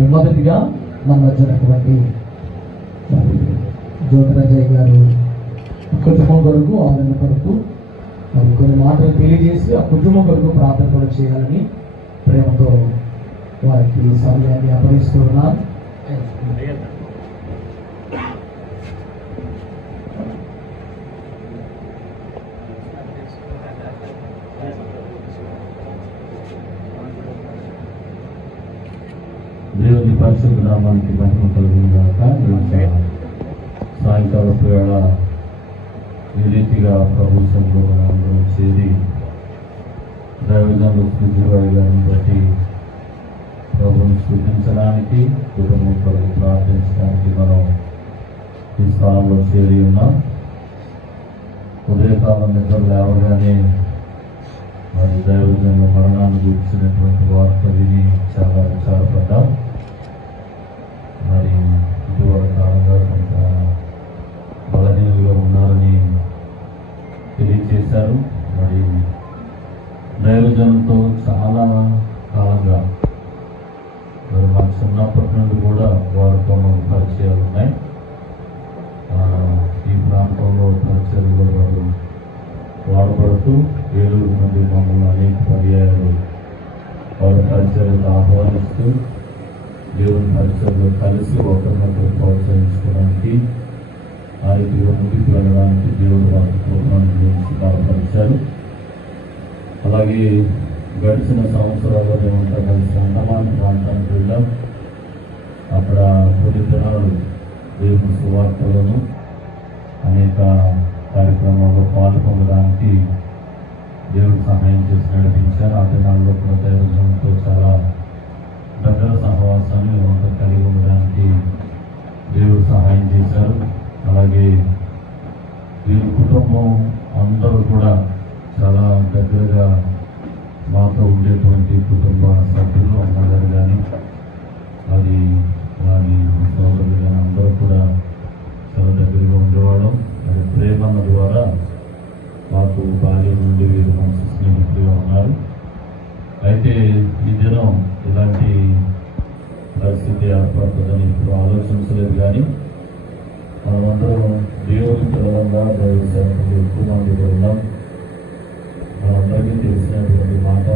మరి మొదటిగా మన వచ్చినటువంటి మరి జ్యోతిరాజయ్య గారు కుటుంబం కొరకు ఆదరణ కొరకు మరి కొన్ని మాటలు తెలియజేసి ఆ కుటుంబం కొరకు ప్రార్థన కూడా చేయాలని ప్రేమతో వారికి సమయాన్ని అప్పగిస్తున్నాను. దేవుని పరిశుద్ధ నామానికి మహిమ కలుగునుగాక. సాయంకాలపు వేళ ఈ రీతిగా ప్రభు సన్నిధిలో మనందరం చేరి దైవజనులు శ్రీజీవాయి గారిని బట్టి ప్రభుని స్తుతించడానికి, కుటుంబం కొరకు ప్రార్థించడానికి మనం ఈ స్థానంలో చేరి ఉన్నాం. ఉదయకాలం నిద్ర లేవగానే మరి దైవజనుల మరణాన్ని గురించినటువంటి వార్త విని చాలా విచారపడ్డాం. మరి ఇటీవల కాలంగా కొంత బలహీనంగా ఉన్నారని తెలియజేశారు. మరి దైవజనులతో చాలా కాలంగా మరి మా చిన్నప్పటి నుండి కూడా వారితో మాకు పరిచయాలు ఉన్నాయి. ఈ ప్రాంతంలో పరిచయాలు కూడా వారు వాడబడుతూ ఏలూరు నుండి మమ్మల్ని అనేక పర్యాయాలు వారి పరిచయాలకు ఆహ్వానిస్తూ దేవుని పరిచయాలు కలిసి ఒకరినొకరు ప్రోత్సహించుకోవడానికి ఆ రీతిగా ముందుకు వెళ్ళడానికి దేవుడు వారి ప్రోగ్రాన్ని గురించి బలపరిచారు. అలాగే గడిచిన సంవత్సరాల్లో మేమంతా కలిసి అండమాన్ ప్రాంతానికి వెళ్ళాం. అక్కడ కొన్ని దినాలు దేవుని సువార్తలను అనేక కార్యక్రమాల్లో పాల్గొనడానికి దేవుడు సహాయం చేసి నడిపించారు. ఆ దినాల్లో కూడా దైవజనులతో చాలా దగ్గర సహవాసాన్ని మేమంతా కలిగి ఉండడానికి దేవుడు సహాయం చేశారు. అలాగే వీరి కుటుంబం అందరూ కూడా చాలా దగ్గరగా మాతో ఉండేటువంటి కుటుంబ సభ్యులు, అమ్మగారు కానీ అది వారి సోదరులు కానీ అందరూ కూడా చాలా దగ్గరగా ఉండేవాళ్ళం. మరి ప్రేమల ద్వారా మాకు బాల్యం నుండి వీరు మంచి స్నేహితులుగా ఉన్నారు. అయితే ఈ దినం ఇలాంటి పరిస్థితి ఏర్పడుతుందని ఇప్పుడు ఆలోచించలేదు. కానీ మనమందరం దేవుడి పిల్లలంగా దైవ సేవకులు ఎక్కువ మంది ఉన్నాం. మనందరికీ తెలిసినటువంటి మాట